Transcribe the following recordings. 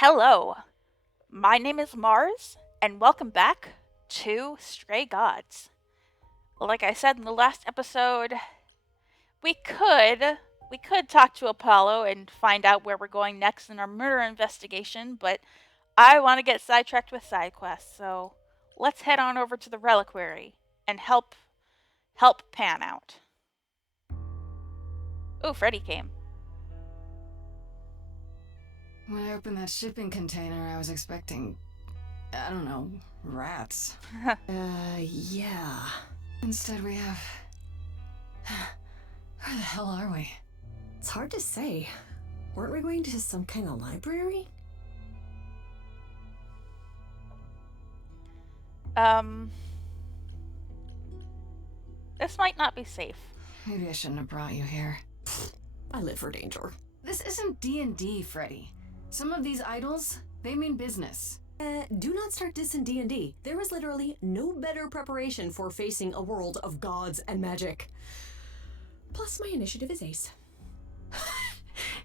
Hello, my name is Mars, and welcome back to Stray Gods. Like I said in the last episode, we could we could talk to Apollo and find out where we're going next in our murder investigation, but I want to get sidetracked with side quests, so let's head on over to the reliquary and help Pan out. Oh, Freddy came. When I opened that shipping container, I was expecting, I don't know, rats. Yeah. Instead, we have. Where the hell are we? It's hard to say. Weren't we going to some kind of library? This might not be safe. Maybe I shouldn't have brought you here. I live for danger. This isn't D&D, Freddy. Some of these idols, they mean business. Do not start dissing D&D. There is literally no better preparation for facing a world of gods and magic. Plus, my initiative is ace.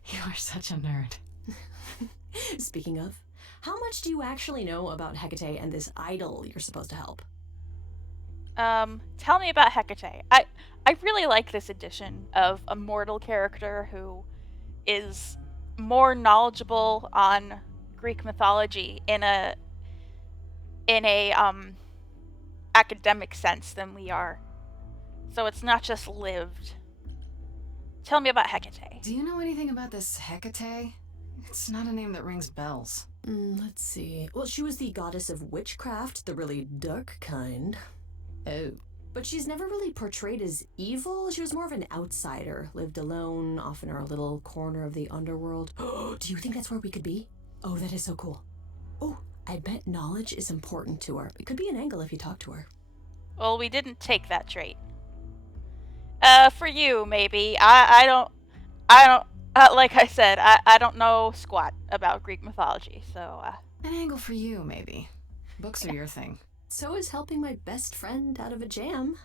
You are such a nerd. Speaking of, how much do you actually know about Hecate and this idol you're supposed to help? Tell me about Hecate. I really like this edition of a mortal character who is more knowledgeable on Greek mythology in a academic sense than we are. So it's not just lived. Tell me about Hecate. Do you know anything about this Hecate? It's not a name that rings bells. Let's see. Well, she was the goddess of witchcraft, the really dark kind. Oh. But she's never really portrayed as evil. She was more of an outsider, lived alone, off in her little corner of the underworld. Do you think that's where we could be? Oh, that is so cool. Oh, I bet knowledge is important to her. It could be an angle if you talk to her. Well, we didn't take that trait. For you, maybe. I don't, like I said, I don't know squat about Greek mythology, so, An angle for you, maybe. Books are your thing. So is helping my best friend out of a jam.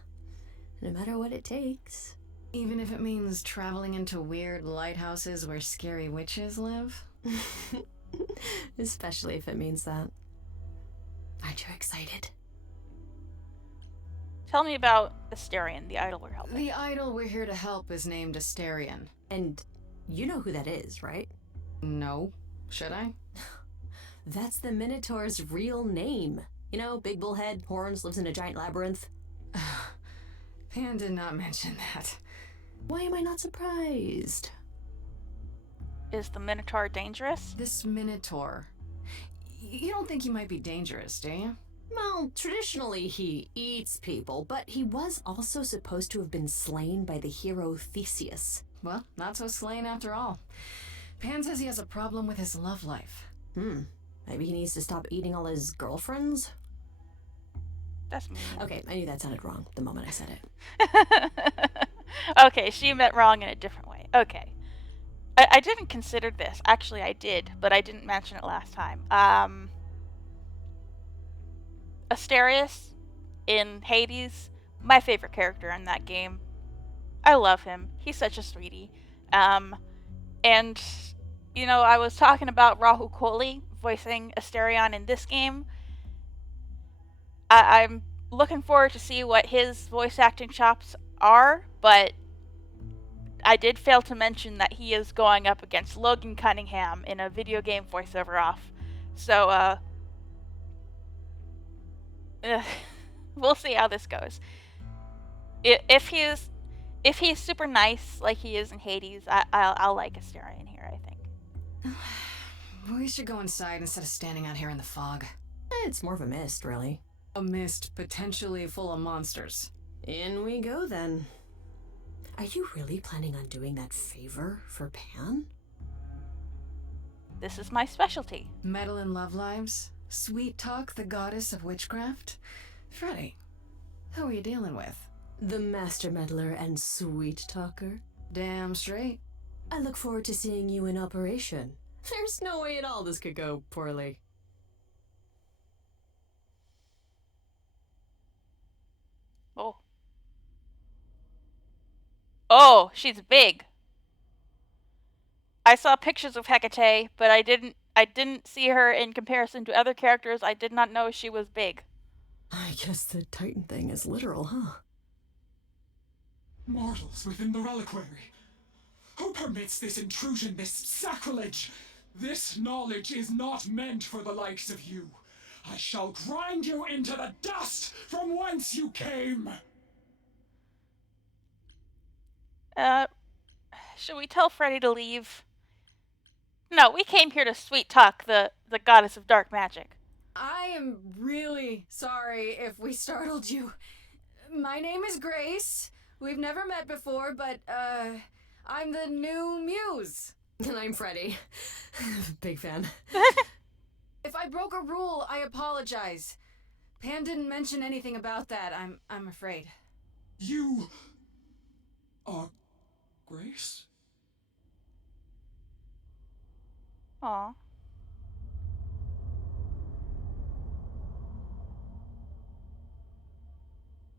No matter what it takes. Even if it means traveling into weird lighthouses where scary witches live? Especially if it means that. Aren't you excited? Tell me about Asterion, the idol we're helping. The idol we're here to help is named Asterion. And you know who that is, right? No. Should I? That's the Minotaur's real name. You know, big bullhead, horns, lives in a giant labyrinth. Pan did not mention that. Why am I not surprised? Is the Minotaur dangerous? This Minotaur. You don't think he might be dangerous, do you? Well, traditionally he eats people, but he was also supposed to have been slain by the hero Theseus. Well, not so slain after all. Pan says he has a problem with his love life. Maybe he needs to stop eating all his girlfriends? That's mean. Okay, I knew that sounded wrong the moment I said it. Okay, she meant wrong in a different way. Okay. I didn't consider this. Actually, I did, but I didn't mention it last time. Asterius in Hades, my favorite character in that game. I love him. He's such a sweetie. And, you know, I was talking about Rahul Kohli voicing Asterion in this game. I'm looking forward to see what his voice acting chops are, but I did fail to mention that he is going up against Logan Cunningham in a video game voiceover off. So, we'll see how this goes. If he's super nice like he is in Hades, I'll like Asterion here, I think. We should go inside instead of standing out here in the fog. It's more of a mist, really. A mist potentially full of monsters. In we go, then. Are you really planning on doing that favor for Pan? This is my specialty. Meddle in love lives? Sweet Talk, the goddess of witchcraft? Freddy, who are you dealing with? The master meddler and sweet talker. Damn straight. I look forward to seeing you in operation. There's no way at all this could go poorly. Oh. Oh, she's big. I saw pictures of Hecate, but I didn't I didn't see her in comparison to other characters. I did not know she was big. I guess the Titan thing is literal, huh? Mortals within the reliquary. Who permits this intrusion, this sacrilege? This knowledge is not meant for the likes of you. I shall grind you into the dust from whence you came. Should we tell Freddy to leave? No, we came here to sweet talk the goddess of dark magic. I am really sorry if we startled you. My name is Grace. We've never met before, but, I'm the new muse. And I'm Freddy. Big fan. If I broke a rule, I apologize. Pan didn't mention anything about that, I'm afraid. You are Grace? Aw.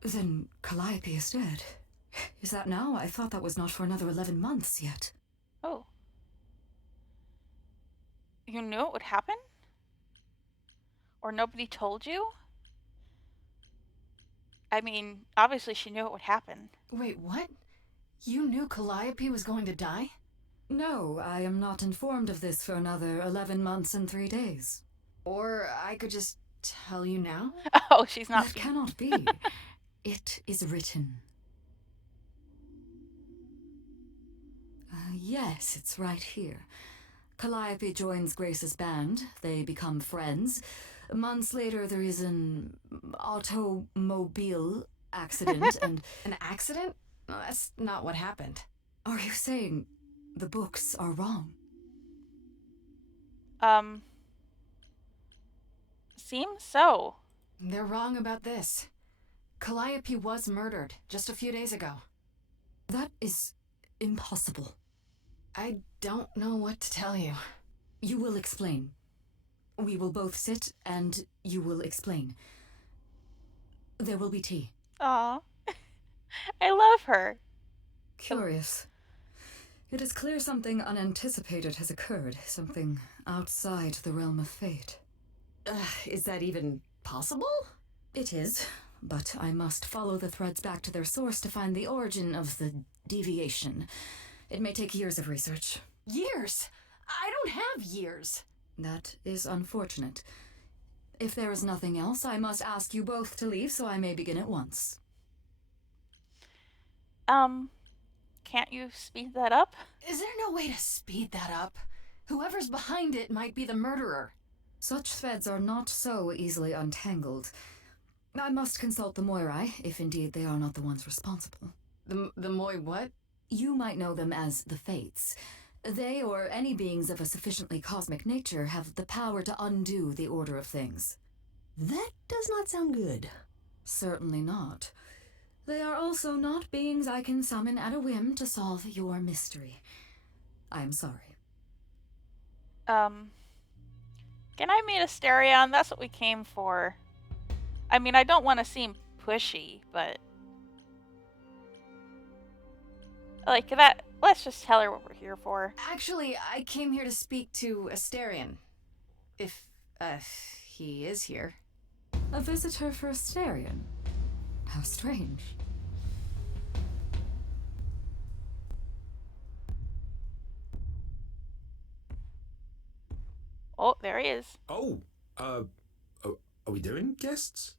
Then Calliope is dead. Is that now? I thought that was not for another 11 months yet. Oh. You knew it would happen? Or nobody told you? I mean, obviously she knew it would happen. Wait, what? You knew Calliope was going to die? No, I am not informed of this for another 11 months and 3 days. Or I could just tell you now? Oh, she's not. That cannot be. It is written. Yes, it's right here. Calliope joins Grace's band. They become friends. Months later, there is an automobile accident and... An accident? No, that's not what happened. Are you saying the books are wrong? Seems so. They're wrong about this. Calliope was murdered just a few days ago. That is impossible. I don't know what to tell you. You will explain. We will both sit and you will explain. There will be tea. Aw. I love her. Curious. It is clear something unanticipated has occurred, something outside the realm of fate. Is that even possible? It is, but I must follow the threads back to their source to find the origin of the deviation. It may take years of research. Years? I don't have years. That is unfortunate. If there is nothing else, I must ask you both to leave so I may begin at once. Can't you speed that up? Is there no way to speed that up? Whoever's behind it might be the murderer. Such threads are not so easily untangled. I must consult the Moirai, if indeed they are not the ones responsible. The Moi what? You might know them as the Fates. They, or any beings of a sufficiently cosmic nature, have the power to undo the order of things. That does not sound good. Certainly not. They are also not beings I can summon at a whim to solve your mystery. I am sorry. Can I meet Asterion? That's what we came for. I mean, I don't want to seem pushy, but... like, that... let's just tell her what we're here for. Actually, I came here to speak to Asterion. If, he is here. A visitor for Asterion? How strange. Oh, there he is. Oh, are we doing guests?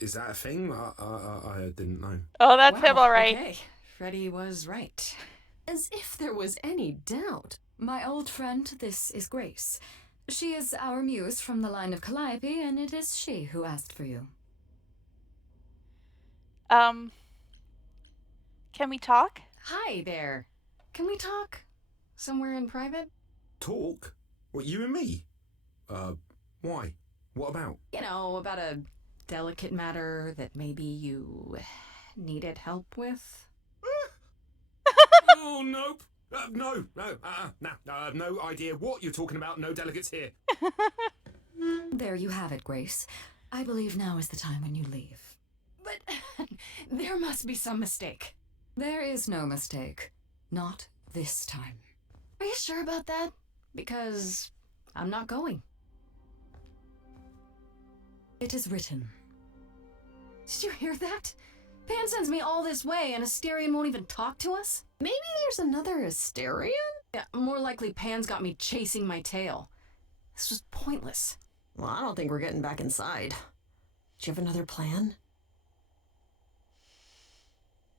Is that a thing? I didn't know. Oh, that's him, Wow, alright. Okay, Freddy was right. As if there was any doubt. My old friend, this is Grace. She is our muse from the line of Calliope, and it is she who asked for you. Can we talk? Hi there. Can we talk? Somewhere in private? Talk? What, you and me? Why? What about? You know, about a delicate matter that maybe you needed help with? Oh, nope. No, I have no idea what you're talking about. No delegates here. There you have it, Grace. I believe now is the time when you leave. But there must be some mistake. There is no mistake. Not this time. Are you sure about that? Because I'm not going. It is written. Did you hear that? Pan sends me all this way and Asterion won't even talk to us? Maybe there's another Asterion? Yeah, more likely Pan's got me chasing my tail. This was pointless. Well, I don't think we're getting back inside. Do you have another plan?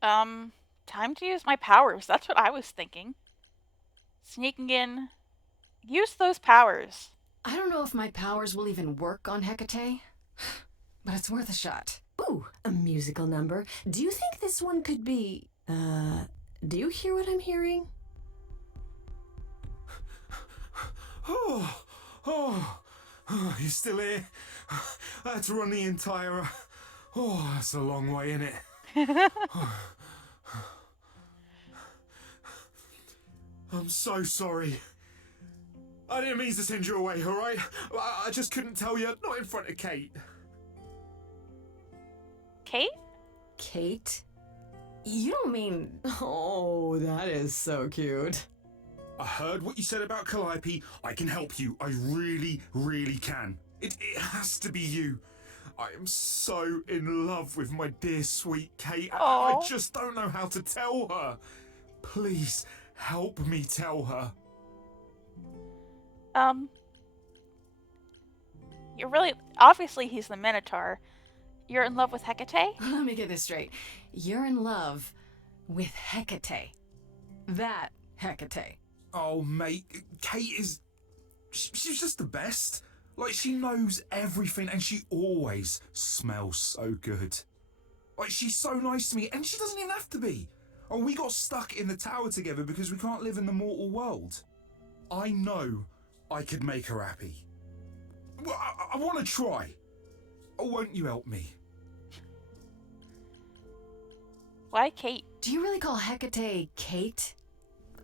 Time to use my powers. That's what I was thinking. Sneaking in. Use those powers. I don't know if my powers will even work on Hecate, but it's worth a shot. Ooh, a musical number. Do you think this one could be... do you hear what I'm hearing? Oh, you still here? I had to run the entire... Oh, that's a long way, innit? I'm so sorry. I didn't mean to send you away, alright? I just couldn't tell you, not in front of Kate. Kate? Kate? You don't mean... Oh, that is so cute. I heard what you said about Calliope. I can help you. I really, really can. It has to be you. I am so in love with my dear sweet Kate. I just don't know how to tell her. Please help me tell her. You're really... Obviously, he's the Minotaur. You're in love with Hecate? Let me get this straight. You're in love with Hecate. That Hecate. Oh, mate, Kate is... She's just the best. Like, she knows everything and she always smells so good. Like, she's so nice to me and she doesn't even have to be. Oh, we got stuck in the tower together because we can't live in the mortal world. I know I could make her happy. Well, I want to try. Oh, won't you help me? Why Kate? Do you really call Hecate Kate?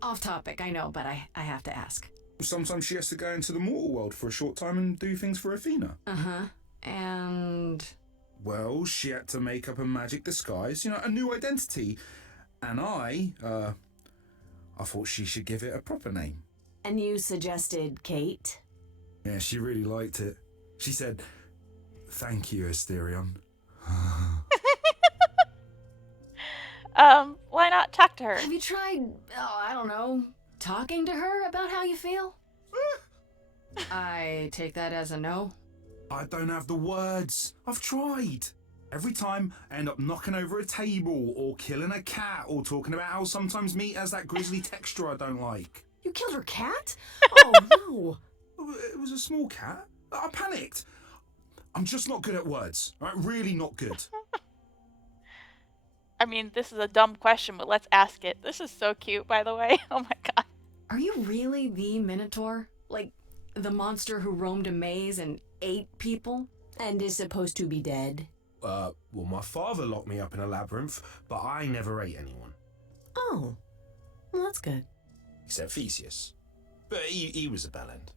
Off topic, I know, but I have to ask. Sometimes she has to go into the mortal world for a short time and do things for Athena. Uh-huh. And... Well, she had to make up a magic disguise, a new identity. And I thought she should give it a proper name. And you suggested Kate? Yeah, she really liked it. She said, "Thank you, Asterion." Why not talk to her? have you tried, I don't know, talking to her about how you feel? I take that as a no. I don't have the words. I've tried. Every time I end up knocking over a table or killing a cat or talking about how sometimes meat has that grisly texture I don't like. You killed her cat? Oh, no. It was a small cat. I panicked. I'm just not good at words. All right? Really not good. I mean, this is a dumb question, but let's ask it. This is so cute, by the way. Oh my god. Are you really the Minotaur? Like, the monster who roamed a maze and ate people? And is supposed to be dead? Well, my father locked me up in a labyrinth, but I never ate anyone. Oh, well, that's good. Except Theseus. But he was a bellend.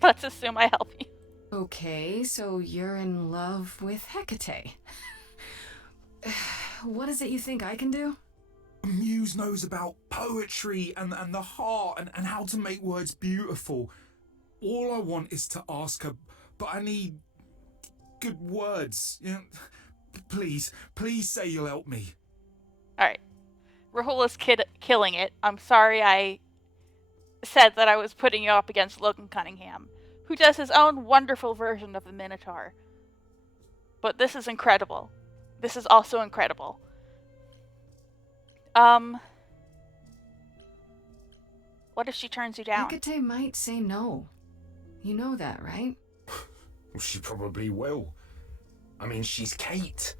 Let's assume I help you. Okay, so you're in love with Hecate. What is it you think I can do? Muse knows about poetry and the heart and how to make words beautiful. All I want is to ask her, but I need good words. Please say you'll help me. Alright. Rahula's killing it. I'm sorry I said that I was putting you up against Logan Cunningham, who does his own wonderful version of the Minotaur. But this is incredible. This is also incredible. What if she turns you down? Hecate might say no. You know that, right? Well, she probably will. I mean, she's Kate.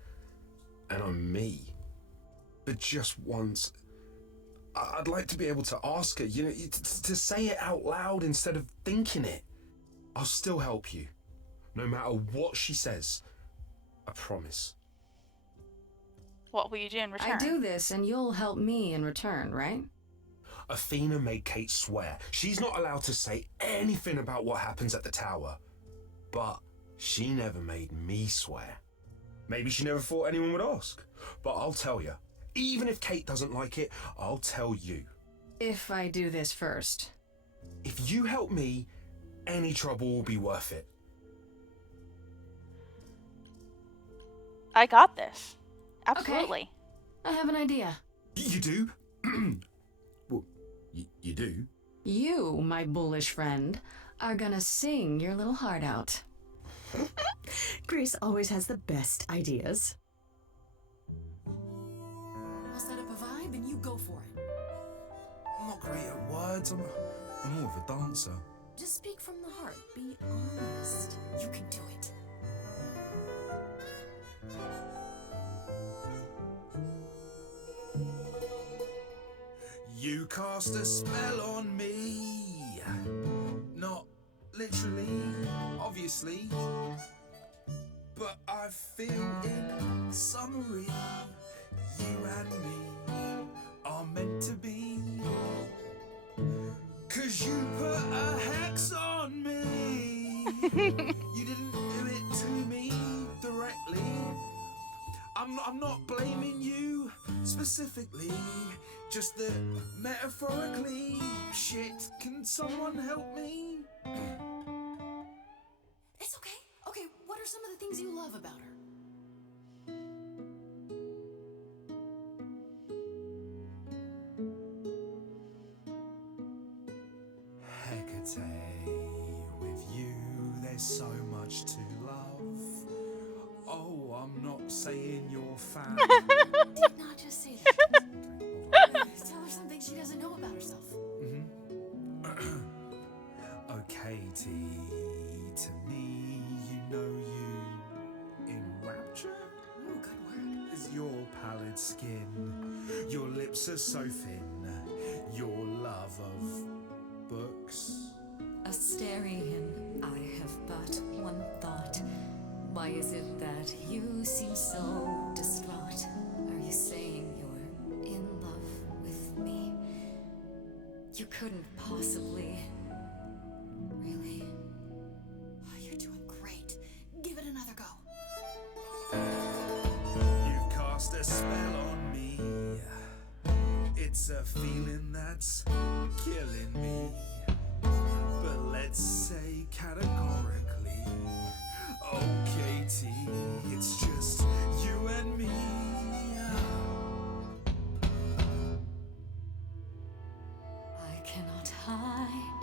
And I'm me. But just once, I'd like to be able to ask her, to say it out loud instead of thinking it. I'll still help you. No matter what she says. I promise. What will you do in return? I do this and you'll help me in return, right? Athena made Kate swear she's not allowed to say anything about what happens at the tower. But she never made me swear. Maybe she never thought anyone would ask. But I'll tell you. Even if Kate doesn't like it, I'll tell you. If I do this first. If you help me, any trouble will be worth it. I got this. Absolutely. I have an idea. You do? Well, you do? You, my bullish friend, are gonna sing your little heart out. Grace always has the best ideas. I'll set up a vibe and you go for it. I'm not great at words. I'm more of a dancer. Just speak from the heart. Be honest. You can do it. You cast a spell on me. Not literally, obviously. But I feel in summary, you and me are meant to be. 'Cause you put a hex on me. You didn't do it to me directly. I'm not blaming you specifically, just that metaphorically. Shit, can someone help me? It's okay. Okay, what are some of the things you love about her? Hecate, with you there's so much to love. Oh, I'm not saying you're fan. Did not just say that. Tell her something she doesn't know about herself. Oh, Katie, to me, you know you in rapture. Ooh, good word. Is your pallid skin, your lips are so thin, your love of books. Asterion, I have but one thought. Why is it that you seem so distraught? Are you saying you're in love with me? You couldn't possibly. Really? Oh, you're doing great. Give it another go. You've cast a spell on me. It's a feeling that's killing me. But let's say categorically, oh Katie, it's just you and me. I cannot hide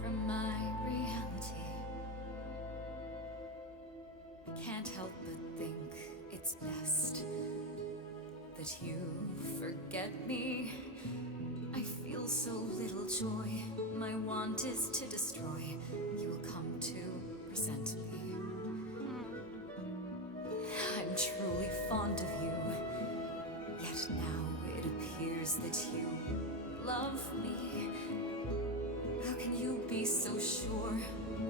from my reality. I can't help but think it's best that you forget me. I feel so little joy. My want is to destroy. You will come to resent me. I'm truly fond of you. Yet now it appears that you love me. How can you be so sure?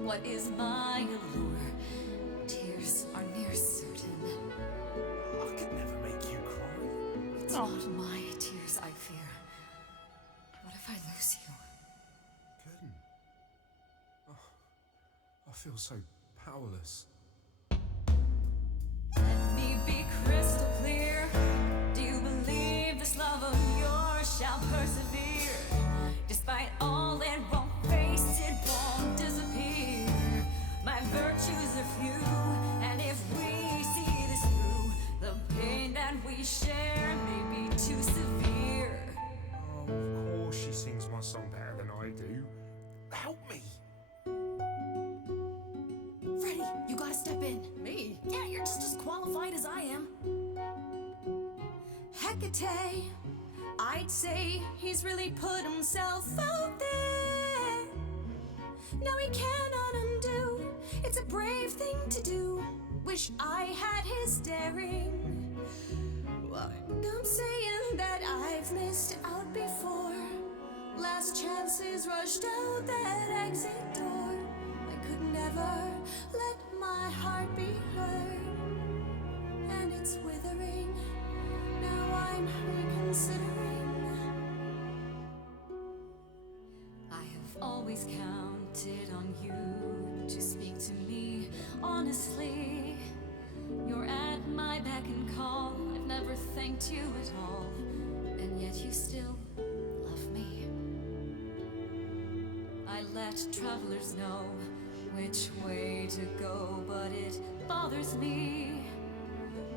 What is my allure? Tears are near certain. I could never make you cry. It's not my tears I fear. What if I lose you? Couldn't. Oh, I feel so powerless. Let me be crystal clear. Do you believe this love of yours shall persevere? Despite all it won't face, it won't disappear. My virtues are few, and if we see this through, the pain that we share may be too severe. Oh, of course she sings my song better than I do. Help me! Freddie, you gotta step in. Me? Yeah, you're just as qualified as I am. Hecate, I'd say he's really put himself out there. Now he cannot undo. It's a brave thing to do. Wish I had his daring. Well, I'm saying that I've missed out before. Last chances rushed out that exit door. I could never let my heart be heard. And it's withering. Now I'm reconsidering. I have always counted on you to speak to me honestly. You're at my beck and call. I've never thanked you at all, and yet you still love me. I let travelers know which way to go, but it bothers me.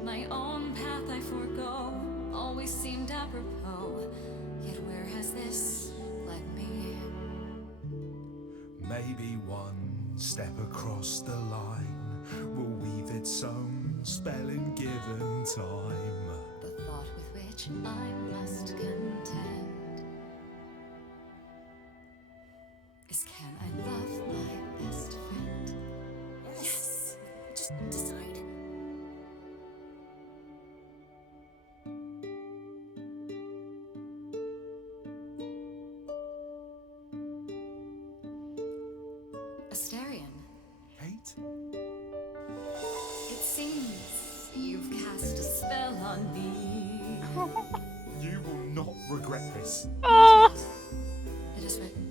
My own path I forego always seemed apropos, yet where has this led me? Maybe one step across the line will weave its own spell in given time. The thought with which I must contend is, can I love my best friend? Yes! Just decide. Asterion, Kate? it seems you've cast a spell on me. You will not regret this. Oh, It is written,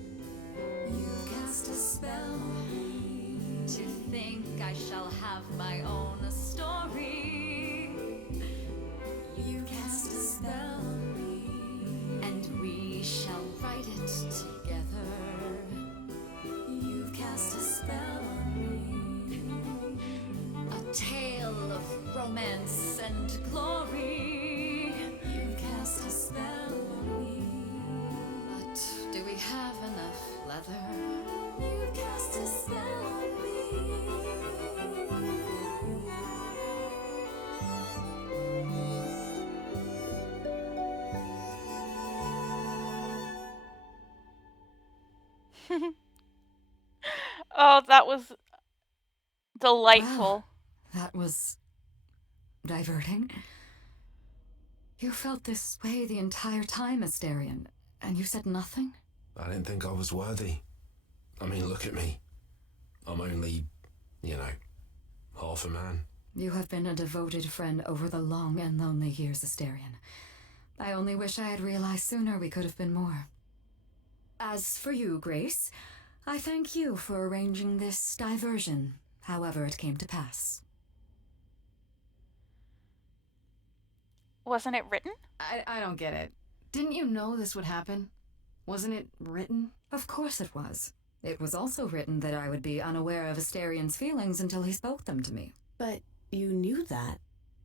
you've cast a spell on me. To think I shall have my own story. You cast a spell on me, and we shall write it together. You've cast a spell on me, a tale of romance and glory. You've cast a spell on me, but do we have enough leather? You've cast a spell on me. oh, that was delightful. Wow, that was diverting. You felt this way the entire time, Asterion, and you said nothing? I didn't think I was worthy. I mean, look at me. I'm only, half a man. You have been a devoted friend over the long and lonely years, Asterion. I only wish I had realized sooner we could have been more. As for you, Grace, I thank you for arranging this diversion, however it came to pass. Wasn't it written? I don't get it. Didn't you know this would happen? Wasn't it written? Of course it was. It was also written that I would be unaware of Asterion's feelings until he spoke them to me. But you knew that.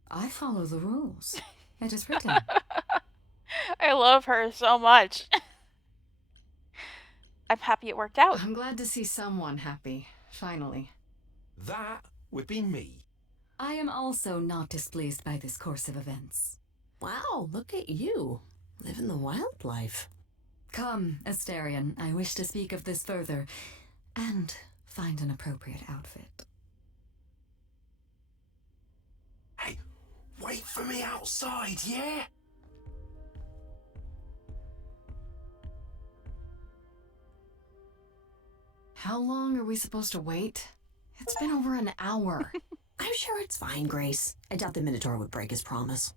I follow the rules. It is written. I love her so much. I'm happy it worked out. I'm glad to see someone happy, finally. That would be me. I am also not displeased by this course of events. Wow, look at you. Living the wildlife. Come, Asterion, I wish to speak of this further, and find an appropriate outfit. Hey, wait for me outside, yeah? How long are we supposed to wait? It's been over an hour. I'm sure it's fine, Grace. I doubt the Minotaur would break his promise.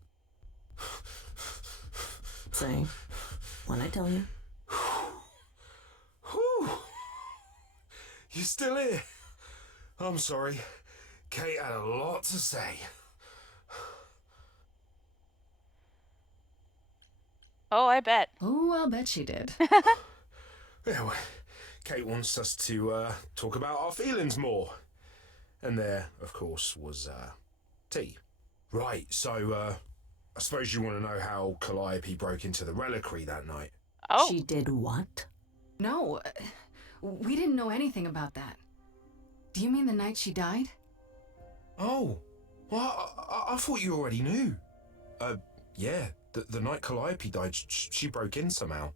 Say, what'd I tell you? Whew. You still here? I'm sorry. Kate had a lot to say. Oh, I bet. Oh, I'll bet she did. Yeah, well, Kate wants us to talk about our feelings more. And there, of course, was tea. Right, so I suppose you want to know how Calliope broke into the reliquary that night. Oh, She did what? No, we didn't know anything about that. Do you mean the night she died? Oh, well, I thought you already knew. Yeah, the night Calliope died, she broke in somehow.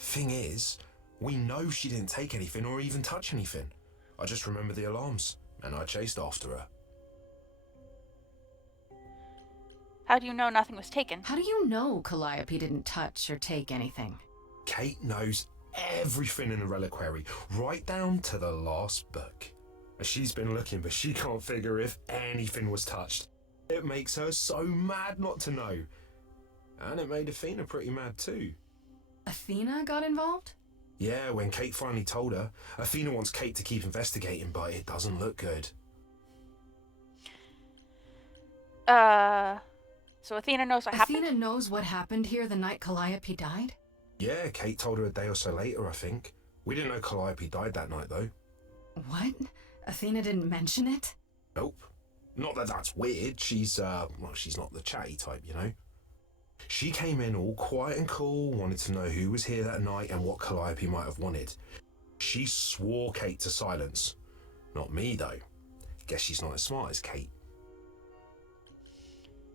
Thing is, we know she didn't take anything or even touch anything. I just remember the alarms, and I chased after her. how do you know nothing was taken? How do you know Calliope didn't touch or take anything? Kate knows everything in the reliquary, right down to the last book. She's been looking, but she can't figure if anything was touched. It makes her so mad not to know. And it made Athena pretty mad too. Athena got involved? Yeah, when Kate finally told her, Athena wants Kate to keep investigating, but it doesn't look good. So Athena knows what happened? Athena knows what happened here the night Calliope died? Yeah, Kate told her a day or so later, I think. We didn't know Calliope died that night, though. What? Athena didn't mention it? Nope. Not that that's weird. She's not the chatty type, you know? She came in all quiet and cool, wanted to know who was here that night and what Calliope might have wanted. She swore Kate to silence. Not me, though. Guess she's not as smart as Kate.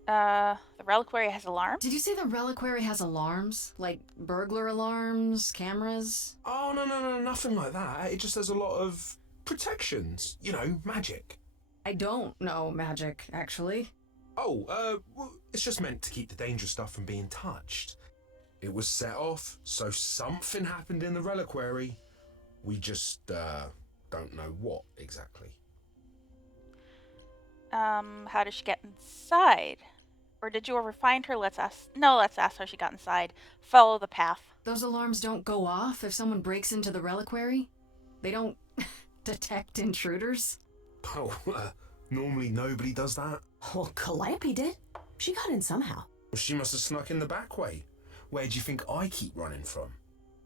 The reliquary has alarms? Did you say the reliquary has alarms? Like burglar alarms, cameras? Oh, no, nothing like that. It just has a lot of protections. You know, magic. I don't know magic, actually. Oh, well, it's just meant to keep the dangerous stuff from being touched. It was set off, so something happened in the reliquary. We just, don't know what exactly. How did she get inside? Or did you ever find her? Let's ask how she got inside. Follow the path. Those alarms don't go off if someone breaks into the reliquary? They don't detect intruders? Oh, normally nobody does that. Well, Calliope did. She got in somehow. Well, she must have snuck in the back way. Where do you think I keep running from?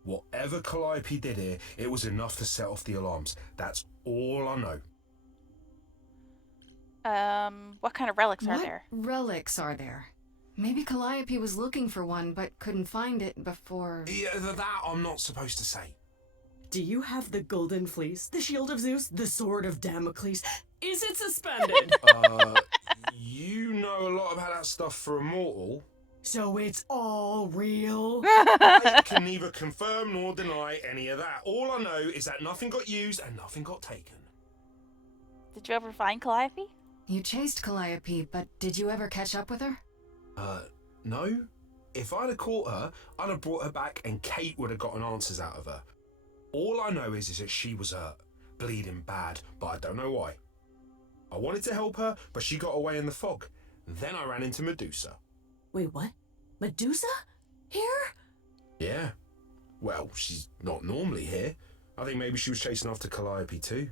Whatever Calliope did here, it was enough to set off the alarms. That's all I know. What kind of relics are What there? relics are there? Maybe Calliope was looking for one but couldn't find it before... Yeah, that I'm not supposed to say. Do you have the golden fleece, the shield of Zeus, the sword of Damocles? Is it suspended? You know a lot about that stuff for a mortal. So it's all real? I can neither confirm nor deny any of that. All I know is that nothing got used and nothing got taken. Did you ever find Calliope? You chased Calliope, but did you ever catch up with her? No. If I'd have caught her, I'd have brought her back and Kate would have gotten answers out of her. All I know is that she was hurt, bleeding bad, but I don't know why. I wanted to help her, but she got away in the fog. Then I ran into Medusa. Wait, what? Medusa? Here? Yeah. Well, she's not normally here. I think maybe she was chasing after Calliope too.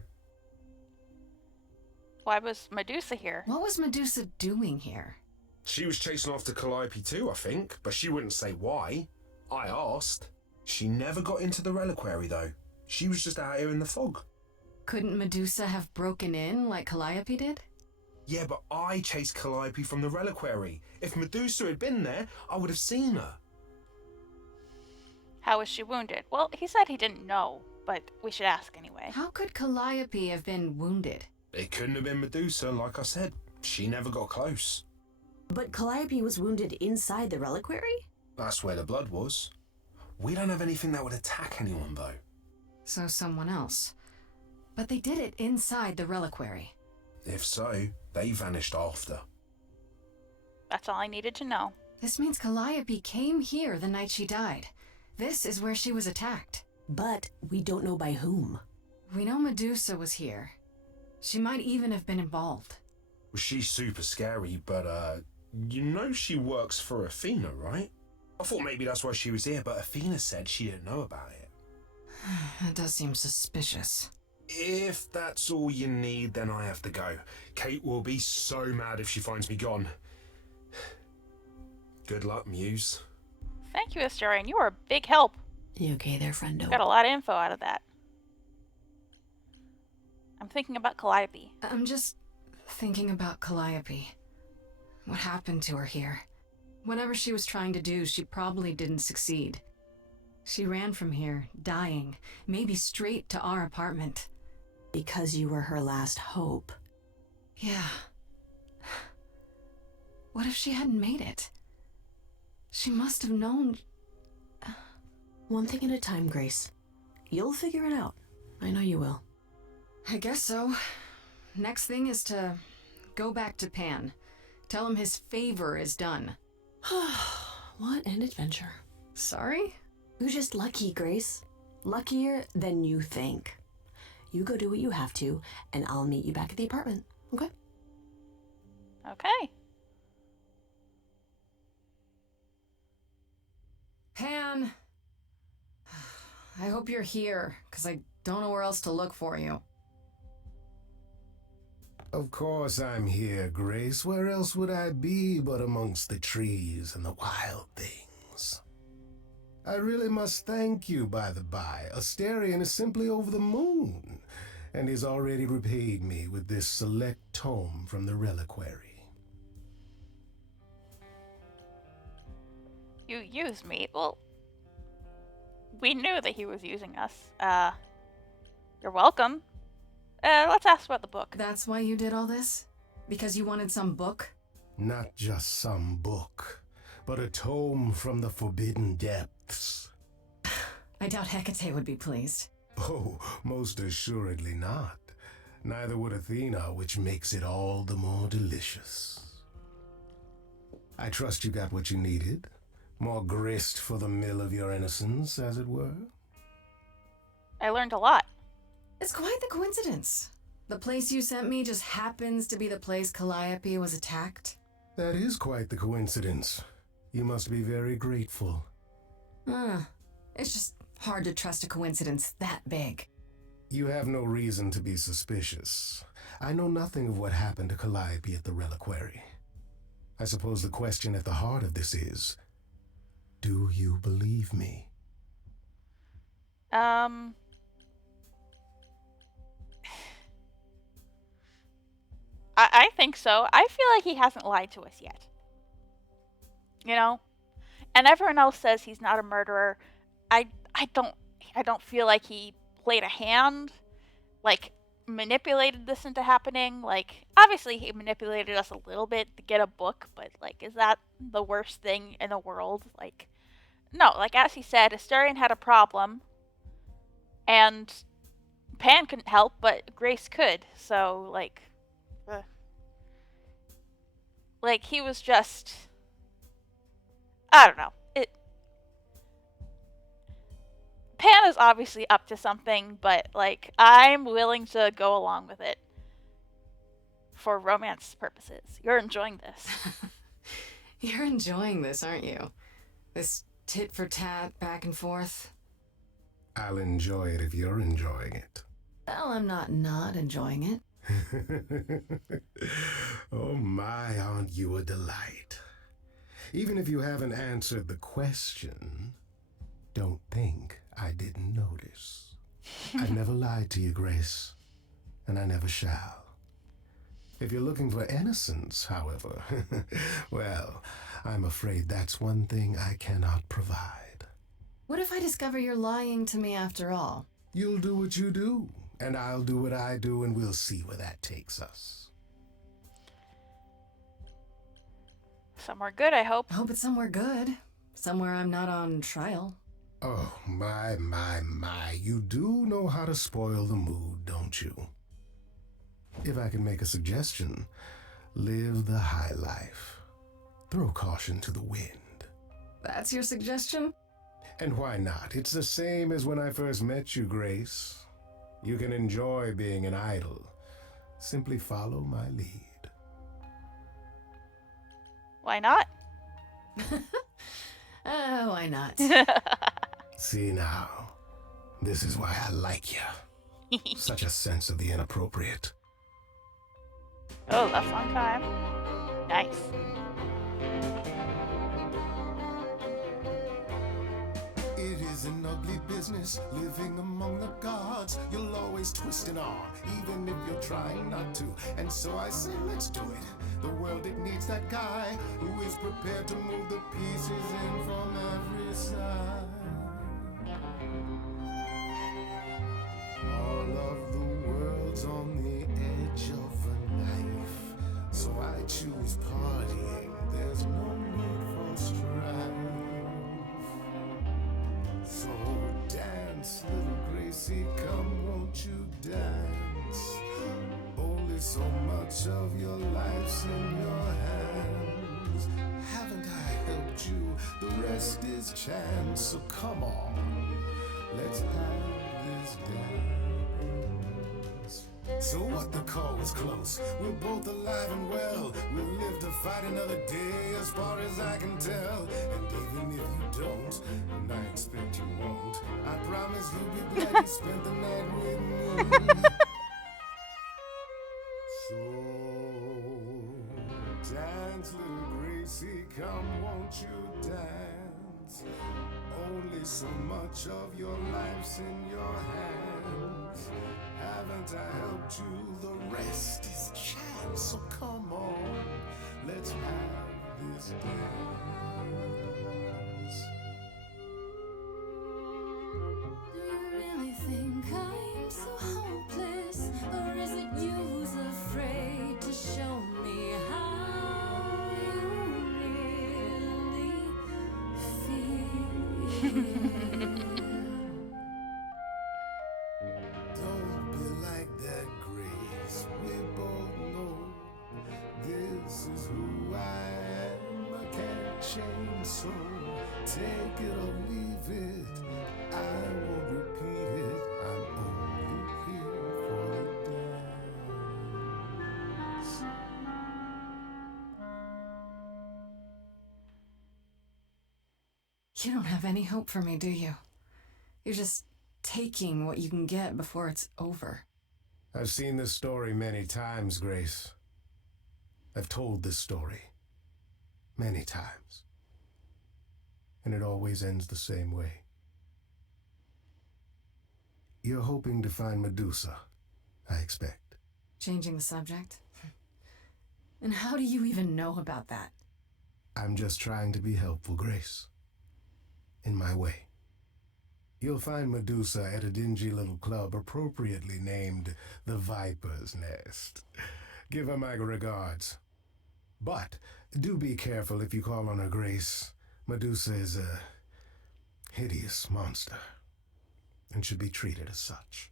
Why was Medusa here? What was Medusa doing here? She was chasing after Calliope too, I think, but she wouldn't say why. I asked. She never got into the reliquary though. She was just out here in the fog. Couldn't Medusa have broken in like Calliope did? Yeah, but I chased Calliope from the reliquary. If Medusa had been there, I would have seen her. How was she wounded? Well, he said he didn't know, but we should ask anyway. How could Calliope have been wounded? It couldn't have been Medusa, like I said. She never got close. But Calliope was wounded inside the reliquary? That's where the blood was. We don't have anything that would attack anyone, though. So someone else. But they did it inside the reliquary. If so, they vanished after. That's all I needed to know. This means Calliope came here the night she died. This is where she was attacked. But we don't know by whom. We know Medusa was here. She might even have been involved. Well, she's super scary, but, you know she works for Athena, right? I thought maybe that's why she was here, but Athena said she didn't know about it. That does seem suspicious. If that's all you need, then I have to go. Kate will be so mad if she finds me gone. Good luck, Muse. Thank you, Asterion. You were a big help. You okay there, friendo? Got a lot of info out of that. I'm thinking about Calliope. I'm just thinking about Calliope. What happened to her here? Whatever she was trying to do, she probably didn't succeed. She ran from here, dying, maybe straight to our apartment. Because you were her last hope. Yeah. What if she hadn't made it? She must have known... One thing at a time, Grace. You'll figure it out. I know you will. I guess so. Next thing is to go back to Pan. Tell him his favor is done. What an adventure. Sorry? You're just lucky, Grace. Luckier than you think. You go do what you have to, and I'll meet you back at the apartment, okay? Okay. Pan! I hope you're here, because I don't know where else to look for you. Of course I'm here, Grace. Where else would I be but amongst the trees and the wild things? I really must thank you, by the by. Asterion is simply over the moon, and he's already repaid me with this select tome from the reliquary. You used me. Well, we knew that he was using us. You're welcome. Let's ask about the book. That's why you did all this? Because you wanted some book? Not just some book, but a tome from the forbidden depths. I doubt Hecate would be pleased. Oh, most assuredly not. Neither would Athena, which makes it all the more delicious. I trust you got what you needed. More grist for the mill of your innocence, as it were. I learned a lot. It's quite the coincidence. The place you sent me just happens to be the place Calliope was attacked. That is quite the coincidence. You must be very grateful. It's just hard to trust a coincidence that big. You have no reason to be suspicious. I know nothing of what happened to Calliope at the reliquary. I suppose the question at the heart of this is, do you believe me? I think so. I feel like he hasn't lied to us yet. You know? And everyone else says he's not a murderer. I don't feel like he played a hand, like manipulated this into happening. Like, obviously he manipulated us a little bit to get a book, but like, is that the worst thing in the world? Like, no, like as he said, Asterion had a problem and Pan couldn't help, but Grace could. So like he was just, I don't know. Pan is obviously up to something, but like I'm willing to go along with it for romance purposes. You're enjoying this. You're enjoying this, aren't you? This tit for tat, back and forth. I'll enjoy it if you're enjoying it. Well, I'm not enjoying it. Oh my, aren't you a delight? Even if you haven't answered the question, don't think I didn't notice. I've never lied to you, Grace, and I never shall. If you're looking for innocence, however, well, I'm afraid that's one thing I cannot provide. What if I discover you're lying to me after all? You'll do what you do, and I'll do what I do, and we'll see where that takes us. Somewhere good, I hope. I hope it's somewhere good. Somewhere I'm not on trial. Oh, my, you do know how to spoil the mood, don't you? If I can make a suggestion, live the high life. Throw caution to the wind. That's your suggestion? And why not? It's the same as when I first met you, Grace. You can enjoy being an idol. Simply follow my lead. Why not? Why not? See now, this is why I like you. Such a sense of the inappropriate. Oh, that's on time. Nice. It is an ugly business, living among the gods. You'll always twist an arm, even if you're trying not to. And so I say, let's do it. The world, it needs that guy who is prepared to move the pieces in from every side. All of the world's on the edge of a knife, so I choose partying. There's no need for strife. So dance, little Gracie, come, won't you dance? Only so much of your life's in your hands. Haven't I helped you? The rest is chance. So come on, let's have this dance. So what, the call was close. We're both alive and well. We'll live to fight another day, as far as I can tell. And even if you don't, and I expect you won't, I promise you'll be glad you spent the night with me. So dance, little Gracie, come, won't you dance? Only So much of your life's in your hands. Haven't I helped you? The rest is chance. So come on, let's have this dance. Do you really think I'm so hopeless? Or is it you who's afraid to show me how you really feel? Don't be like that, Grace. We both know this is who I am. I can't change, so take it or leave it. I won't repeat it. I'm only here for the dance. You don't have any hope for me, do you? You're just taking what you can get before it's over. I've seen this story many times, Grace. I've told this story many times. And it always ends the same way. You're hoping to find Medusa, I expect. Changing the subject? And how do you even know about that? I'm just trying to be helpful, Grace. In my way. You'll find Medusa at a dingy little club appropriately named the Viper's Nest. Give her my regards. But do be careful if you call on her, Grace. Medusa is a hideous monster and should be treated as such.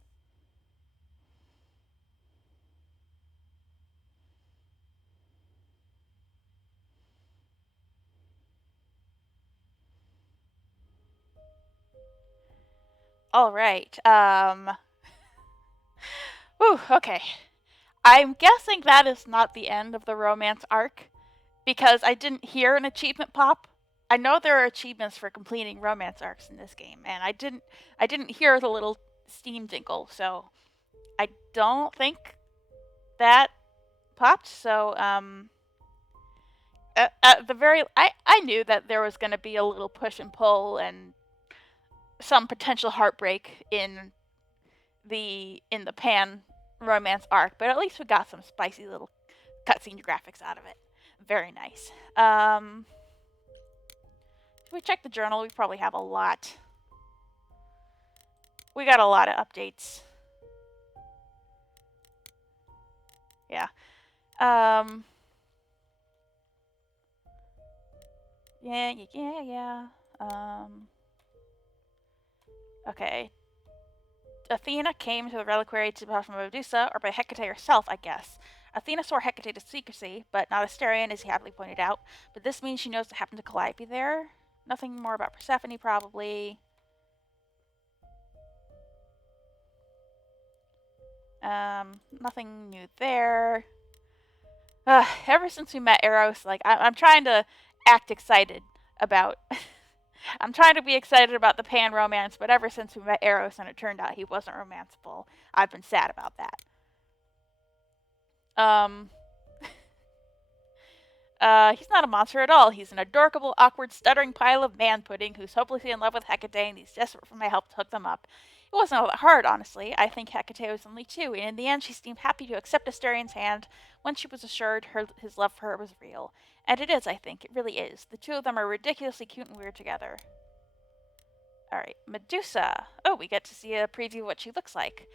All right. Whew, okay. I'm guessing that is not the end of the romance arc, because I didn't hear an achievement pop. I know there are achievements for completing romance arcs in this game, and I didn't hear the little Steam dinkle, so I don't think that popped. So at the very, I knew that there was going to be a little push and pull and some potential heartbreak in the Pan romance arc, but at least we got some spicy little cutscene graphics out of it. Very nice. If we check the journal, we probably have a lot. We got a lot of updates. Yeah. Yeah. Okay. Athena came to the reliquary to help from Medusa, or by Hecate herself, I guess. Athena swore Hecate to secrecy, but not Asterion, as he happily pointed out. But this means she knows what happened to Calliope there. Nothing more about Persephone, probably. Nothing new there. Ever since we met Eros, like, I'm trying to act excited about... I'm trying to be excited about the Pan romance, but ever since we met Eros and it turned out he wasn't romanceable, I've been sad about that. He's not a monster at all. He's an adorable, awkward, stuttering pile of man pudding who's hopelessly in love with Hecate and he's desperate for my help to hook them up. It wasn't all that hard, honestly. I think Hecate was lonely too, and in the end she seemed happy to accept Astarion's hand when she was assured his love for her was real. And it is, I think. It really is. The two of them are ridiculously cute and weird together. Alright, Medusa. Oh, we get to see a preview of what she looks like.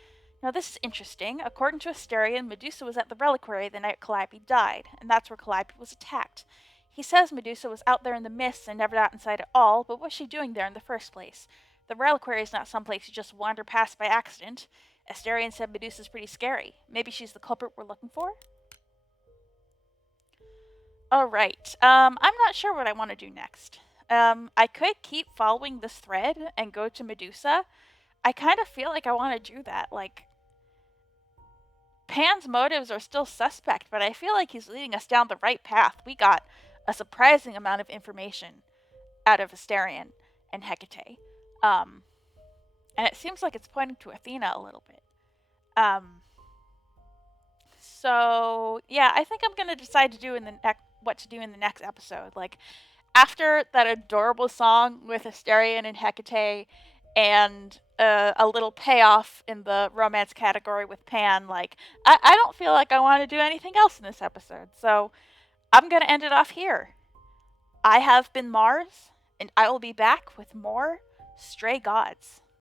Now this is interesting. According to Asterion, Medusa was at the reliquary the night Calliope died, and that's where Calliope was attacked. He says Medusa was out there in the mists and never got inside at all, but what was she doing there in the first place? The reliquary is not someplace you just wander past by accident. Asterion said Medusa's pretty scary. Maybe she's the culprit we're looking for? Alright, I'm not sure what I want to do next. I could keep following this thread and go to Medusa. I kind of feel like I want to do that. Like, Pan's motives are still suspect, but I feel like he's leading us down the right path. We got a surprising amount of information out of Asterion and Hecate. And it seems like it's pointing to Athena a little bit. So yeah, I think I'm gonna decide to do what to do in the next episode. Like, after that adorable song with Asterion and Hecate and a little payoff in the romance category with Pan, like, I don't feel like I want to do anything else in this episode. So I'm going to end it off here. I have been Mars, and I will be back with more Stray Gods.